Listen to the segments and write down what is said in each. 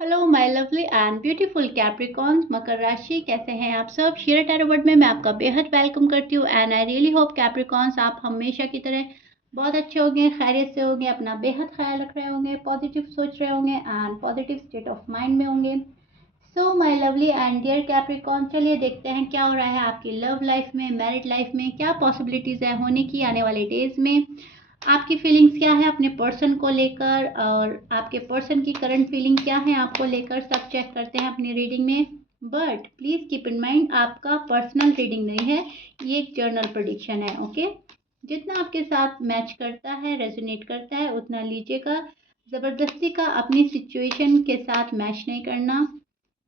Hello my lovely and beautiful Capricorns, मकर राशि, कैसे हैं आप सब। शेयर टैरो वर्ड में मैं आपका बेहद वेलकम करती हूँ and I really hope Capricorns आप हमेशा की तरह बहुत अच्छे होंगे, खैरियत से होंगे, अपना बेहद ख्याल रख रहे होंगे, पॉजिटिव सोच रहे होंगे and positive state of mind में होंगे। So my lovely and dear Capricorn, चलिए देखते हैं क्या हो रहा है आपकी लव लाइफ में, मैरिड लाइफ में, क्या पॉसिबिलिटीज़ है होने की आने वाले डेज में। आपकी फीलिंग्स क्या है अपने पर्सन को लेकर और आपके पर्सन की करंट फीलिंग क्या है आपको लेकर, सब चेक करते हैं अपनी रीडिंग में। But please keep in mind आपका पर्सनल रीडिंग नहीं है, ये एक जर्नल प्रेडिक्शन है। ओके, जितना आपके साथ मैच करता है, रेजोनेट करता है, उतना लीजिएगा। ज़बरदस्ती का अपनी सिचुएशन के साथ मैच नहीं करना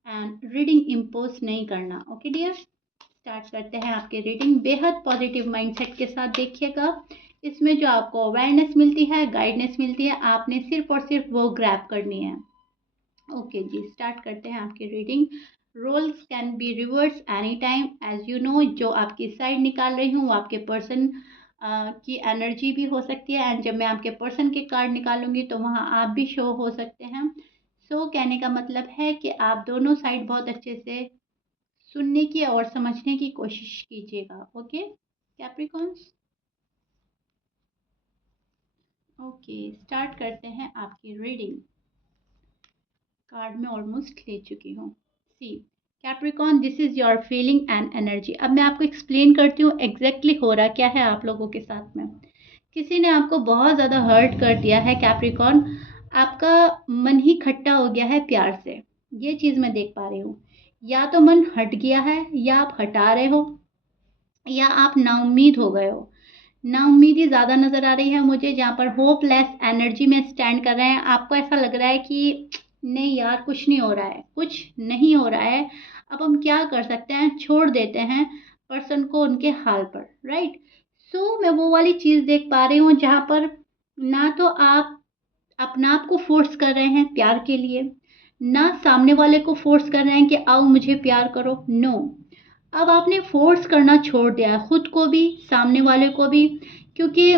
एंड रीडिंग इम्पोज नहीं करना। ओके डियर, स्टार्ट करते हैं आपकी रीडिंग। बेहद पॉजिटिव माइंडसेट के साथ देखिएगा। इसमें जो आपको अवेयरनेस मिलती है, गाइडनेस मिलती है, आपने सिर्फ और सिर्फ वो ग्रैब करनी है। ओके जी, स्टार्ट करते हैं आपकी reading. Roles can be reverse any time as you know. जो आपकी साइड निकाल रही हूँ वो आपके पर्सन की एनर्जी भी हो सकती है एंड जब मैं आपके पर्सन के कार्ड निकालूंगी तो वहाँ आप भी शो हो सकते हैं। सो कहने का मतलब है कि आप दोनों साइड बहुत अच्छे से सुनने की और समझने की कोशिश कीजिएगा। ओके कैप्रिकॉन्स, ओके स्टार्ट करते हैं आपकी रीडिंग। कार्ड में ऑलमोस्ट ले चुकी हूँ। See Capricorn, this is your feeling and energy. अब मैं आपको एक्सप्लेन करती हूँ एग्जैक्टली हो रहा क्या है आप लोगों के साथ में। किसी ने आपको बहुत ज़्यादा हर्ट कर दिया है कैप्रिकॉन, आपका मन ही खट्टा हो गया है प्यार से। ये चीज़ मैं देख पा रही हूँ। या तो मन हट गया है, या आप हटा रहे हो, या आप नाउम्मीद हो गए हो। नाउम्मीदी ज़्यादा नज़र आ रही है मुझे, जहाँ पर होपलेस एनर्जी में स्टैंड कर रहे हैं। आपको ऐसा लग रहा है कि नहीं यार, कुछ नहीं हो रहा है, कुछ नहीं हो रहा है, अब हम क्या कर सकते हैं, छोड़ देते हैं पर्सन को उनके हाल पर। राइट। सो मैं वो वाली चीज़ देख पा रही हूँ जहाँ पर ना तो आप अपना आप को फोर्स कर रहे हैं प्यार के लिए, ना सामने वाले को फोर्स कर रहे हैं कि आओ मुझे प्यार करो। नो, अब आपने फोर्स करना छोड़ दिया है, खुद को भी सामने वाले को भी। क्योंकि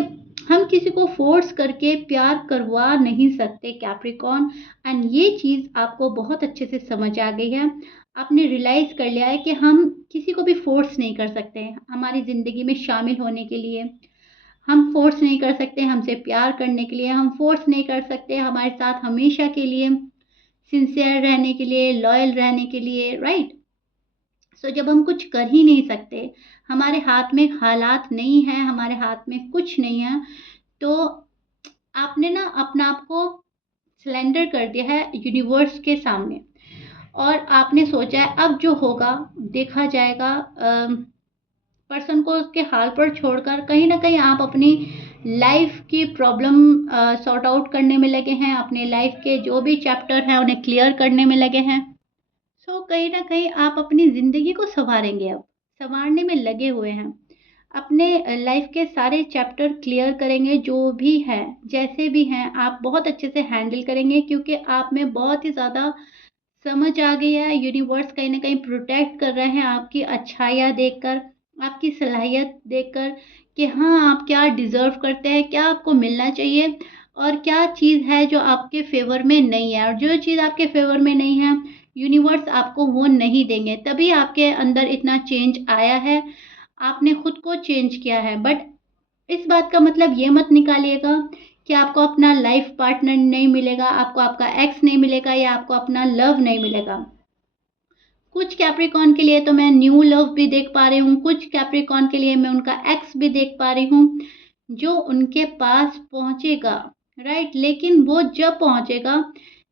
हम किसी को फोर्स करके प्यार करवा नहीं सकते कैप्रिकॉन। एंड ये चीज़ आपको बहुत अच्छे से समझ आ गई है। आपने रियलाइज कर लिया है कि हम किसी को भी फोर्स नहीं कर सकते हमारी ज़िंदगी में शामिल होने के लिए। हम फोर्स नहीं कर सकते हमसे प्यार करने के लिए, हम फोर्स नहीं कर सकते हमारे साथ हमेशा के लिए सिंसियर रहने के लिए, लॉयल रहने के लिए। राइट। सो जब हम कुछ कर ही नहीं सकते, हमारे हाथ में हालात नहीं है, हमारे हाथ में कुछ नहीं है, तो आपने ना अपना आप को सिलेंडर कर दिया है यूनिवर्स के सामने। और आपने सोचा है अब जो होगा देखा जाएगा। पर्सन को उसके हाल पर छोड़कर कहीं ना कहीं आप अपनी लाइफ की प्रॉब्लम सॉर्ट आउट करने में लगे हैं, अपने लाइफ के जो भी चैप्टर हैं उन्हें क्लियर करने में लगे हैं। सो कहीं ना कहीं आप अपनी ज़िंदगी को संवारेंगे, अब संवारने में लगे हुए हैं। अपने लाइफ के सारे चैप्टर क्लियर करेंगे, जो भी है जैसे भी हैं आप बहुत अच्छे से हैंडल करेंगे, क्योंकि आप में बहुत ही ज़्यादा समझ आ गई है। यूनिवर्स कहीं ना कहीं प्रोटेक्ट कर रहे हैं आपकी अच्छाइयाँ देखकर, आपकी सलाहियत देखकर कि हाँ आप क्या डिज़र्व करते हैं, क्या आपको मिलना चाहिए और क्या चीज़ है जो आपके फेवर में नहीं है। और जो चीज़ आपके फेवर में नहीं है यूनिवर्स आपको वो नहीं देंगे, तभी आपके अंदर इतना चेंज आया है, आपने खुद को चेंज किया है। बट इस बात का मतलब ये मत निकालिएगा कि आपको अपना लाइफ पार्टनर नहीं मिलेगा, आपको आपका एक्स नहीं मिलेगा, या आपको अपना लव नहीं मिलेगा। कुछ कैप्रिकॉन के लिए तो मैं न्यू लव भी देख पा रही हूँ, कुछ कैप्रिकॉन के लिए मैं उनका एक्स भी देख पा रही हूँ जो उनके पास पहुंचेगा। राइट, लेकिन वो जब पहुंचेगा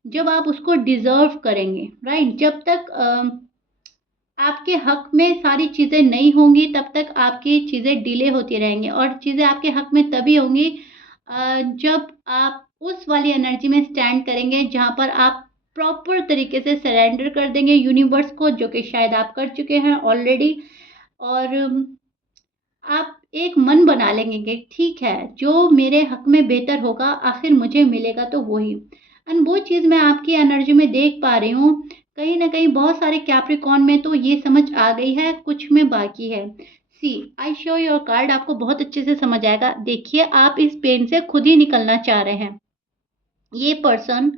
जब आप उसको डिजर्व करेंगे। राइट, जब तक आपके हक में सारी चीज़ें नहीं होंगी तब तक आपकी चीज़ें डिले होती रहेंगी, और चीज़ें आपके हक में तभी होंगी जब आप उस वाली एनर्जी में स्टैंड करेंगे जहाँ पर आप प्रॉपर तरीके से सरेंडर कर देंगे यूनिवर्स को, जो कि शायद आप कर चुके हैं ऑलरेडी। और आप एक मन बना लेंगे कि ठीक है, जो मेरे हक में बेहतर होगा आखिर मुझे मिलेगा तो वही। एंड वो चीज़ मैं आपकी एनर्जी में देख पा रही हूँ। कहीं ना कहीं बहुत सारे कैप्रिकॉन में तो ये समझ आ गई है, कुछ में बाकी है। सी आई शो योर कार्ड, आपको बहुत अच्छे से समझ आएगा। देखिए, आप इस पेन से खुद ही निकलना चाह रहे हैं। ये पर्सन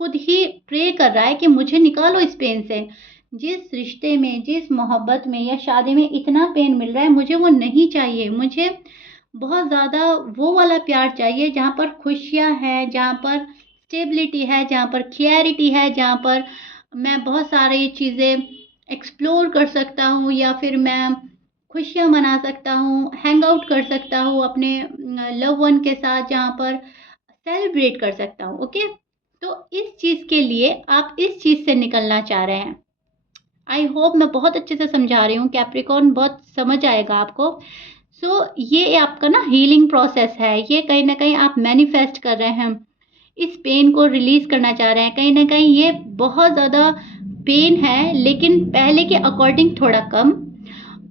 खुद ही प्रे कर रहा है कि मुझे निकालो इस पेन से। जिस रिश्ते में, जिस मोहब्बत में या शादी में इतना पेन मिल रहा है, मुझे वो नहीं चाहिए। मुझे बहुत ज़्यादा वो वाला प्यार चाहिए जहाँ पर खुशियाँ हैं, जहाँ पर स्टेबिलिटी है, जहाँ पर क्लैरिटी है, जहाँ पर मैं बहुत सारी चीज़ें एक्सप्लोर कर सकता हूँ, या फिर मैं खुशियाँ मना सकता हूँ, हैंग आउट कर सकता हूँ अपने लव वन के साथ, जहाँ पर सेलिब्रेट कर सकता हूँ। ओके, तो इस चीज़ के लिए आप इस चीज़ से निकलना चाह रहे हैं। आई होप मैं बहुत अच्छे से समझा रही हूँ, कैप्रिकॉर्न बहुत समझ आएगा आपको। ये आपका ना हीलिंग प्रोसेस है, ये कहीं ना कहीं आप मैनिफेस्ट कर रहे हैं, इस पेन को रिलीज करना चाह रहे हैं। कहीं ना कहीं ये बहुत ज़्यादा पेन है, लेकिन पहले के अकॉर्डिंग थोड़ा कम।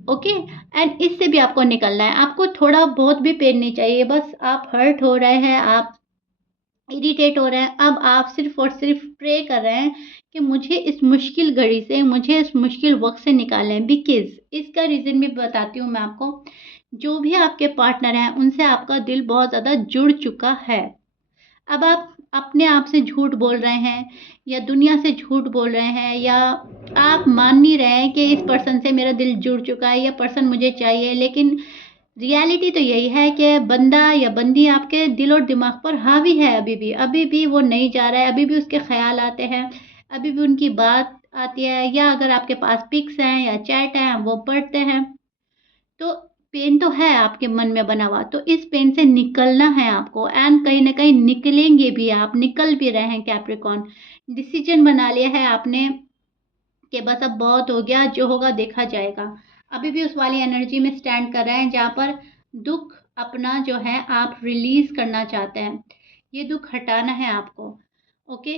ओके, एंड इससे भी आपको निकलना है। आपको थोड़ा बहुत भी पेन नहीं चाहिए, बस आप हर्ट हो रहे हैं, आप इरिटेट हो रहे हैं, अब आप सिर्फ और सिर्फ प्रे कर रहे हैं कि मुझे इस मुश्किल घड़ी से, मुझे इस मुश्किल वक्त से निकालें। बिकॉज इसका रीज़न भी बताती हूँ मैं आपको। जो भी आपके पार्टनर हैं, उनसे आपका दिल बहुत ज़्यादा जुड़ चुका है। अब आप अपने आप से झूठ बोल रहे हैं, या दुनिया से झूठ बोल रहे हैं, या आप मान नहीं रहे हैं कि इस पर्सन से मेरा दिल जुड़ चुका है, या पर्सन मुझे चाहिए। लेकिन रियलिटी तो यही है कि बंदा या बंदी आपके दिल और दिमाग पर हावी है। अभी भी वो नहीं जा रहा है, अभी भी उसके ख्याल आते हैं, अभी भी उनकी बात आती है, या अगर आपके पास पिक्स हैं या चैट हैं, वो पढ़ते हैं। तो पेन तो है आपके मन में बना हुआ, तो इस पेन से निकलना है आपको, एंड कहीं ना कहीं निकलेंगे भी, आप निकल भी रहे हैं कैप्रिकॉर्न। डिसीजन बना लिया है आपने कि बस अब बहुत हो गया, जो होगा देखा जाएगा। अभी भी उस वाली एनर्जी में स्टैंड कर रहे हैं जहाँ पर दुख अपना जो है आप रिलीज करना चाहते हैं, ये दुख हटाना है आपको। ओके,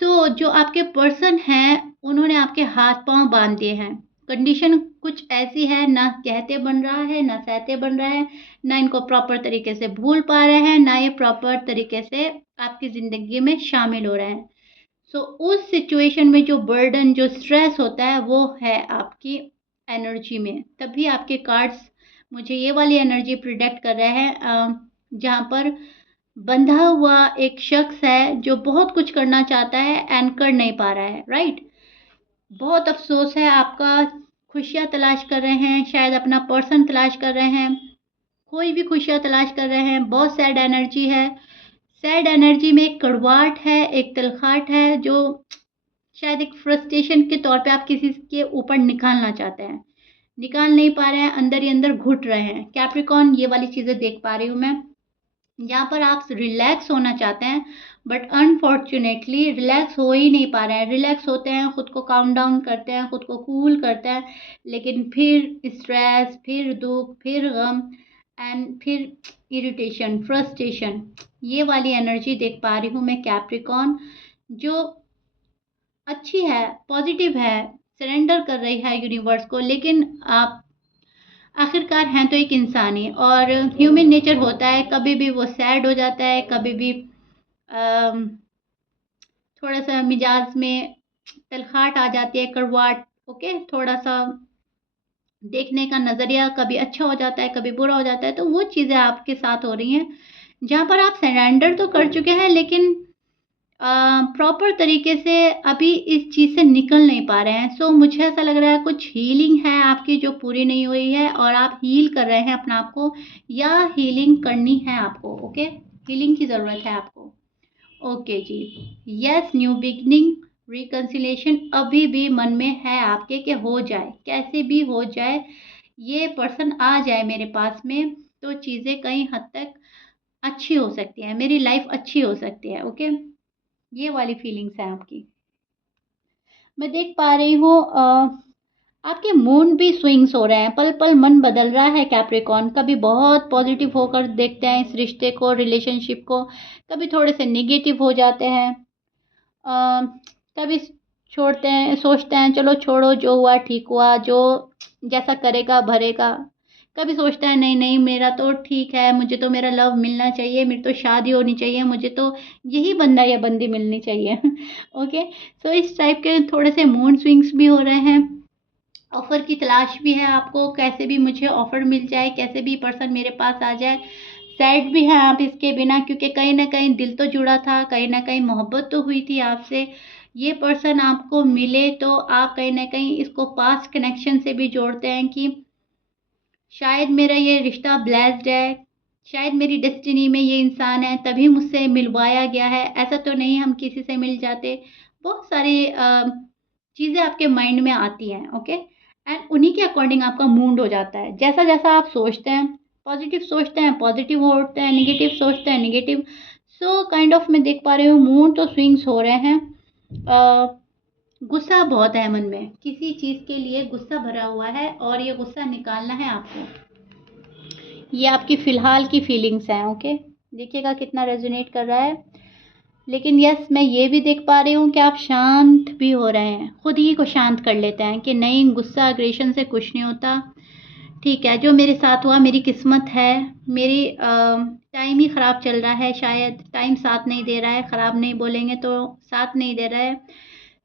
जो आपके पर्सन हैं, उन्होंने आपके हाथ पांव बांध दिए हैं। कंडीशन कुछ ऐसी है, ना कहते बन रहा है, ना सहते बन रहा है, ना इनको प्रॉपर तरीके से भूल पा रहे हैं, ना ये प्रॉपर तरीके से आपकी ज़िंदगी में शामिल हो रहे हैं। उस सिचुएशन में जो बर्डन, जो स्ट्रेस होता है, वो है आपकी एनर्जी में। तभी आपके कार्ड्स मुझे ये वाली एनर्जी प्रिडिक्ट कर रहे हैं, जहाँ पर बंधा हुआ एक शख्स है जो बहुत कुछ करना चाहता है एंड कर नहीं पा रहा है। राइट, बहुत अफसोस है आपका। खुशियाँ तलाश कर रहे हैं, शायद अपना पर्सन तलाश कर रहे हैं, कोई भी खुशियाँ तलाश कर रहे हैं। बहुत सैड एनर्जी है। सैड एनर्जी में एक कड़वाहट है, एक तिलखाट है, जो शायद एक फ्रस्ट्रेशन के तौर पे आप किसी के ऊपर निकालना चाहते हैं, निकाल नहीं पा रहे हैं, अंदर ही अंदर घुट रहे हैं। कैप्रिकॉर्न, ये वाली चीज़ें देख पा रही हूँ मैं, जहाँ पर आप रिलैक्स होना चाहते हैं, बट अनफॉर्चुनेटली रिलैक्स हो ही नहीं पा रहे हैं। रिलैक्स होते हैं, खुद को काउंट डाउन करते हैं, खुद को कूल करते हैं, लेकिन फिर स्ट्रेस, फिर दुख, फिर गम, एंड फिर इरिटेशन, फ्रस्ट्रेशन, ये वाली एनर्जी देख पा रही हूँ मैं कैप्रिकॉर्न, जो अच्छी है, पॉजिटिव है, सरेंडर कर रही है यूनिवर्स को। लेकिन आप आखिरकार हैं तो एक इंसान ही, और ह्यूमन नेचर होता है, कभी भी वो सैड हो जाता है, कभी भी अम, थोड़ा सा मिजाज में तलखाट आ जाती है, कड़वाहट। ओके, थोड़ा सा देखने का नज़रिया कभी अच्छा हो जाता है, कभी बुरा हो जाता है। तो वो चीज़ें आपके साथ हो रही हैं, जहाँ पर आप सरेंडर तो कर चुके हैं, लेकिन प्रॉपर तरीके से अभी इस चीज़ से निकल नहीं पा रहे हैं। मुझे ऐसा लग रहा है कुछ हीलिंग है आपकी जो पूरी नहीं हुई है, और आप हील कर रहे हैं अपना आप को, या हीलिंग करनी है आपको। ओके, हीलिंग की ज़रूरत है आपको। ओके जी, यस, न्यू बिगनिंग, रिकन्सिलेशन अभी भी मन में है आपके कि हो जाए, कैसे भी हो जाए, ये पर्सन आ जाए मेरे पास में, तो चीज़ें कई हद तक अच्छी हो सकती है, मेरी लाइफ अच्छी हो सकती है। ओके, ये वाली फीलिंग्स है आपकी। मैं देख पा रही हूँ आपके मूड भी स्विंग्स हो रहे हैं, पल पल मन बदल रहा है कैप्रिकॉर्न। कभी बहुत पॉजिटिव होकर देखते हैं इस रिश्ते को, रिलेशनशिप को, कभी थोड़े से नेगेटिव हो जाते हैं, अ, कभी छोड़ते हैं, सोचते हैं चलो छोड़ो, जो हुआ ठीक हुआ, जो जैसा करेगा भरेगा। कभी सोचता है नहीं नहीं, मेरा तो ठीक है, मुझे तो मेरा लव मिलना चाहिए, मेरी तो शादी होनी चाहिए, मुझे तो यही बंदा या बंदी मिलनी चाहिए। ओके, इस टाइप के थोड़े से मूड स्विंग्स भी हो रहे हैं। ऑफ़र की तलाश भी है आपको, कैसे भी मुझे ऑफ़र मिल जाए, कैसे भी पर्सन मेरे पास आ जाए। सैड भी हैं आप इसके बिना, क्योंकि कहीं न कहीं दिल तो जुड़ा था, कहीं न कहीं मोहब्बत तो हुई थी आपसे। ये पर्सन आपको मिले तो आप कहीं न कहीं इसको पास्ट कनेक्शन से भी जोड़ते हैं कि शायद मेरा ये रिश्ता ब्लेस्ड है, शायद मेरी डेस्टिनी में ये इंसान है तभी मुझसे मिलवाया गया है, ऐसा तो नहीं हम किसी से मिल जाते। बहुत सारी चीज़ें आपके माइंड में आती हैं, ओके? एंड उन्हीं के अकॉर्डिंग आपका मूड हो जाता है। जैसा-जैसा आप सोचते हैं, पॉजिटिव सोचते हैं, पॉजिटिव होते हैं, नेगेटिव सोचते हैं, नेगेटिव। सो काइंड ऑफ मैं देख पा रही हूँ मूड तो स्विंग्स हो रहे हैं। गुस्सा बहुत है मन में, किसी चीज़ के लिए गुस्सा भरा हुआ है और ये गुस्सा निकालना है आपको। ये आपकी फ़िलहाल की फीलिंग्स हैं, ओके? देखिएगा कितना रेज़ोनेट कर रहा है। लेकिन यस, मैं ये भी देख पा रही हूँ कि आप शांत भी हो रहे हैं, खुद ही को शांत कर लेते हैं कि नहीं, गुस्सा एग्रेशन से कुछ नहीं होता। ठीक है, जो मेरे साथ हुआ मेरी किस्मत है, मेरी टाइम ही ख़राब चल रहा है, शायद टाइम साथ नहीं दे रहा है, ख़राब नहीं बोलेंगे तो साथ नहीं दे रहा है।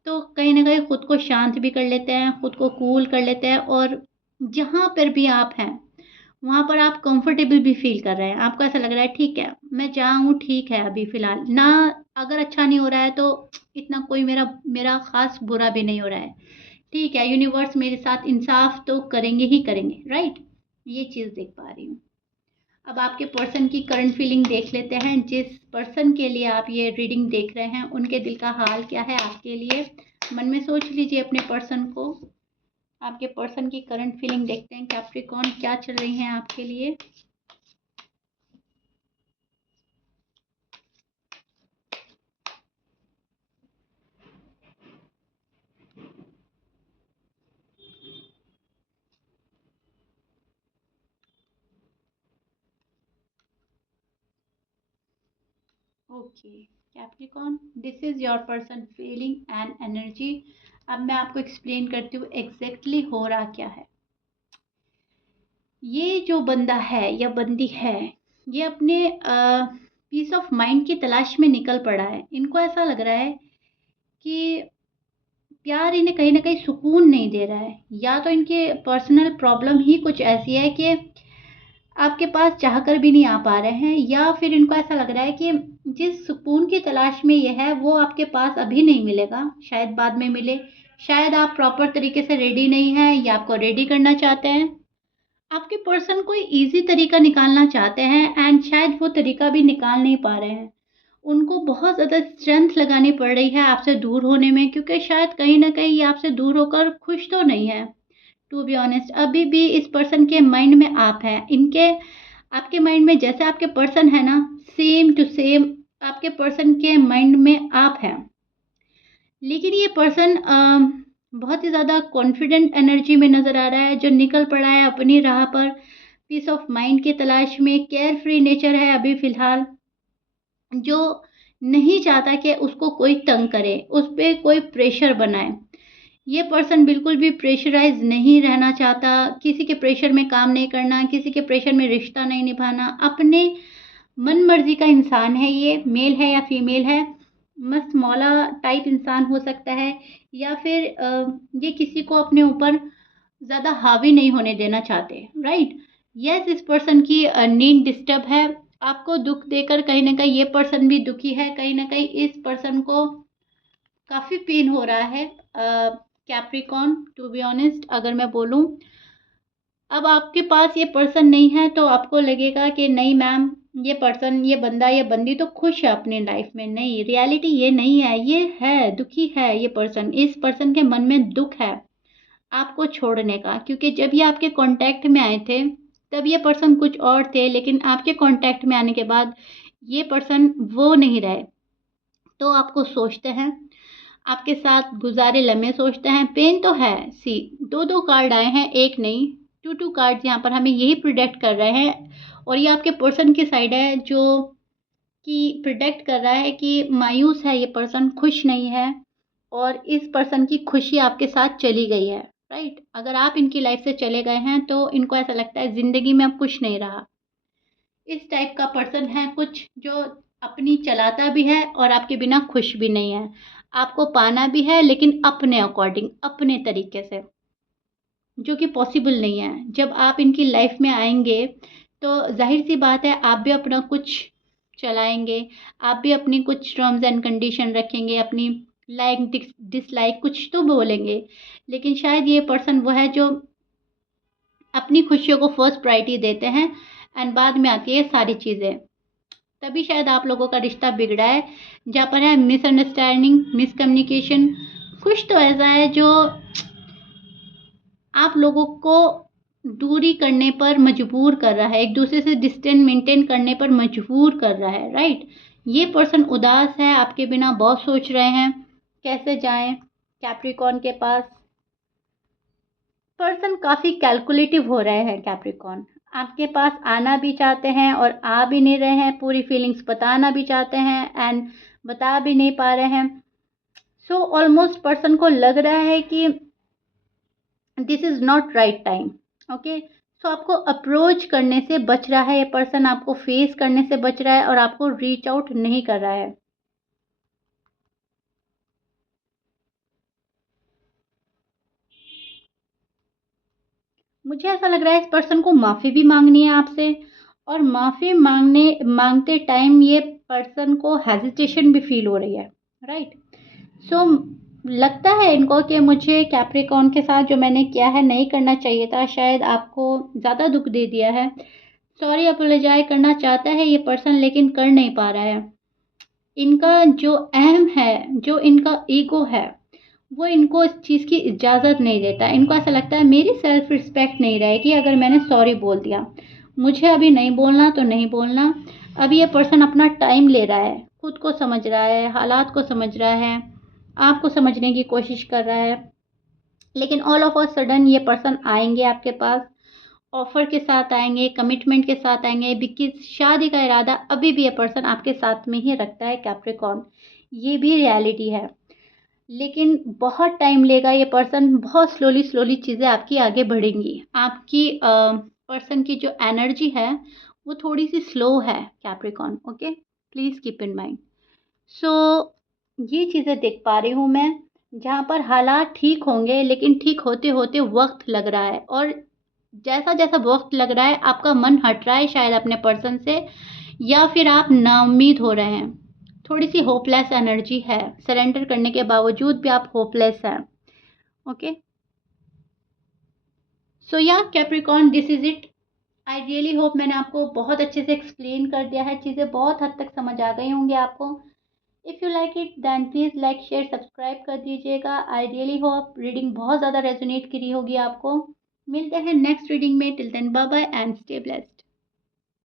तो कहीं न कहीं खुद को शांत भी कर लेते हैं, खुद को कूल कर लेते हैं और जहाँ पर भी आप हैं वहाँ पर आप कंफर्टेबल भी फ़ील कर रहे हैं। आपको ऐसा लग रहा है ठीक है, मैं जहाँ हूँ ठीक है अभी फ़िलहाल। ना अगर अच्छा नहीं हो रहा है तो इतना कोई मेरा मेरा ख़ास बुरा भी नहीं हो रहा है। ठीक है, यूनिवर्स मेरे साथ इंसाफ़ तो करेंगे ही करेंगे, राइट? ये चीज़ देख पा रही हूँ। अब आपके पर्सन की करंट फीलिंग देख लेते हैं। जिस पर्सन के लिए आप ये रीडिंग देख रहे हैं, उनके दिल का हाल क्या है आपके लिए? मन में सोच लीजिए अपने पर्सन को। आपके पर्सन की करंट फीलिंग देखते हैं, कैप्रिकॉर्न क्या चल रही हैं आपके लिए? Okay Capricorn, this is your person feeling and energy. अब मैं आपको एक्सप्लेन करती हूँ एग्जैक्टली हो रहा क्या है। ये जो बंदा है या बंदी है, ये अपने पीस ऑफ माइंड की तलाश में निकल पड़ा है। इनको ऐसा लग रहा है कि प्यार इन्हें कहीं न कहीं सुकून नहीं दे रहा है, या तो इनके पर्सनल प्रॉब्लम ही कुछ ऐसी है कि आपके पास चाहकर भी नहीं आ पा रहे हैं, या फिर इनको ऐसा लग रहा है कि जिस सुकून की तलाश में ये है वो आपके पास अभी नहीं मिलेगा, शायद बाद में मिले। शायद आप प्रॉपर तरीके से रेडी नहीं हैं या आपको रेडी करना चाहते हैं। आपके पर्सन कोई ईज़ी तरीका निकालना चाहते हैं एंड शायद वो तरीका भी निकाल नहीं पा रहे हैं। उनको बहुत ज़्यादा स्ट्रेंथ लगानी पड़ रही है आपसे दूर होने में, क्योंकि शायद कहीं न कहीं ये आपसे दूर होकर खुश तो नहीं है। टू बी ऑनेस्ट, अभी भी इस पर्सन के माइंड में आप हैं। इनके आपके माइंड में जैसे आपके पर्सन है ना, सेम टू सेम आपके पर्सन के माइंड में आप हैं। लेकिन ये पर्सन बहुत ही ज़्यादा कॉन्फिडेंट एनर्जी में नज़र आ रहा है, जो निकल पड़ा है अपनी राह पर पीस ऑफ माइंड की तलाश में। केयर फ्री नेचर है अभी फ़िलहाल, जो नहीं चाहता कि उसको कोई तंग करे, उस पे कोई प्रेशर बनाए। ये पर्सन बिल्कुल भी प्रेशराइज़ नहीं रहना चाहता, किसी के प्रेशर में काम नहीं करना, किसी के प्रेशर में रिश्ता नहीं निभाना। अपने मन मर्ज़ी का इंसान है ये, मेल है या फीमेल है। मस्त मौला टाइप इंसान हो सकता है, या फिर ये किसी को अपने ऊपर ज़्यादा हावी नहीं होने देना चाहते, राइट? यस, इस पर्सन की नींद डिस्टर्ब है। आपको दुःख देकर कहीं न कहीं ये पर्सन भी दुखी है। कहीं न कहीं इस पर्सन को काफ़ी पेन हो रहा है। कैप्रिकॉर्न, टू बी ऑनेस्ट अगर मैं बोलूँ, अब आपके पास ये पर्सन नहीं है तो आपको लगेगा कि नहीं मैम, ये पर्सन, ये बंदा, ये बंदी तो खुश है अपनी लाइफ में। नहीं, रियलिटी ये नहीं है, ये है दुखी है ये पर्सन। इस पर्सन के मन में दुःख है आपको छोड़ने का, क्योंकि जब ये आपके कॉन्टैक्ट में आए थे तब ये पर्सन कुछ और थे, लेकिन आपके कॉन्टैक्ट में आने के बाद ये पर्सन वो नहीं रहे। तो आपको सोचते हैं, आपके साथ गुज़ारे लम्हे सोचते हैं। पेन तो है, सी 2-2 कार्ड आए हैं, एक नहीं, 2-2 कार्ड्स यहाँ पर हमें यही प्रिडिक्ट कर रहे हैं। और ये आपके पर्सन की साइड है जो कि प्रिडिक्ट कर रहा है कि मायूस है ये पर्सन, खुश नहीं है और इस पर्सन की खुशी आपके साथ चली गई है, राइट? अगर आप इनकी लाइफ से चले गए हैं तो इनको ऐसा लगता है ज़िंदगी में अब कुछ नहीं रहा। इस टाइप का पर्सन है कुछ, जो अपनी चलाता भी है और आपके बिना खुश भी नहीं है। आपको पाना भी है लेकिन अपने अकॉर्डिंग, अपने तरीके से, जो कि पॉसिबल नहीं है। जब आप इनकी लाइफ में आएँगे तो जाहिर सी बात है आप भी अपना कुछ चलाएंगे, आप भी अपनी कुछ टर्म्स एंड कंडीशन रखेंगे, अपनी लाइक डिसलाइक कुछ तो बोलेंगे। लेकिन शायद ये पर्सन वो है जो अपनी खुशियों को फर्स्ट प्रायोरिटी देते हैं एंड बाद में आती है सारी चीज़ें। तभी शायद आप लोगों का रिश्ता बिगड़ा है, जहाँ पर है मिसअंडरस्टैंडिंग, मिसकम्युनिकेशन। कुछ तो ऐसा है जो आप लोगों को दूरी करने पर मजबूर कर रहा है, एक दूसरे से डिस्टेंस मेंटेन करने पर मजबूर कर रहा है, राइट। ये पर्सन उदास है, आपके बिना बहुत सोच रहे हैं कैसे जाएं कैप्रिकॉन के पास। पर्सन काफ़ी कैलकुलेटिव हो रहे हैं कैप्रिकॉन, आपके पास आना भी चाहते हैं और आ भी नहीं रहे हैं, पूरी फीलिंग्स बताना भी चाहते हैं एंड बता भी नहीं पा रहे हैं। सो ऑलमोस्ट पर्सन को लग रहा है कि this is not right time. Okay, so आपको अप्रोच करने से बच रहा है ये पर्सन, आपको फेस करने से बच रहा है और आपको रीच आउट नहीं कर रहा है। मुझे ऐसा लग रहा है इस पर्सन को माफ़ी भी मांगनी है आपसे, और माफ़ी मांगते टाइम ये पर्सन को हेजिटेशन भी फील हो रही है, राइट। सो लगता है इनको कि मुझे कैप्रिकॉर्न के साथ जो मैंने किया है नहीं करना चाहिए था, शायद आपको ज़्यादा दुख दे दिया है। सॉरी अपोलोजाइज करना चाहता है ये पर्सन लेकिन कर नहीं पा रहा है। इनका जो अहम है, जो इनका ईगो है, वो इनको इस चीज़ की इजाज़त नहीं देता। इनको ऐसा लगता है मेरी सेल्फ रिस्पेक्ट नहीं रहेगी अगर मैंने सॉरी बोल दिया, मुझे अभी नहीं बोलना तो नहीं बोलना। अभी ये पर्सन अपना टाइम ले रहा है, खुद को समझ रहा है, हालात को समझ रहा है, आपको समझने की कोशिश कर रहा है। लेकिन ऑल ऑफ अ सडन ये पर्सन आएंगे आपके पास, ऑफर के साथ आएंगे, कमिटमेंट के साथ आएंगे, बिकॉज शादी का इरादा अभी भी ये पर्सन आपके साथ में ही रखता है कैप्रिकॉर्न। ये भी रियलिटी है, लेकिन बहुत टाइम लेगा। ये पर्सन बहुत स्लोली स्लोली चीज़ें आपकी आगे बढ़ेंगी। आपकी पर्सन की जो एनर्जी है वो थोड़ी सी स्लो है Capricorn. Okay, please keep in mind. So ये चीज़ें देख पा रही हूँ मैं, जहाँ पर हालात ठीक होंगे लेकिन ठीक होते होते वक्त लग रहा है, और जैसा जैसा वक्त लग रहा है आपका मन हट रहा है शायद अपने पर्सन से, या फिर आप नाउम्मीद हो रहे हैं। थोड़ी सी होपलेस एनर्जी है, सरेंडर करने के बावजूद भी आप होपलेस हैं। ओके, सो या Capricorn, this is it. I really hope मैंने आपको बहुत अच्छे से एक्सप्लेन कर दिया है, चीज़ें बहुत हद तक समझ आ गई होंगी आपको। If you like it then please like share subscribe कर दीजिएगा। आई रियली होप रीडिंग बहुत ज़्यादा रेजोनेट करी होगी आपको। मिलते हैं नेक्स्ट रीडिंग में, till then bye bye and stay blessed.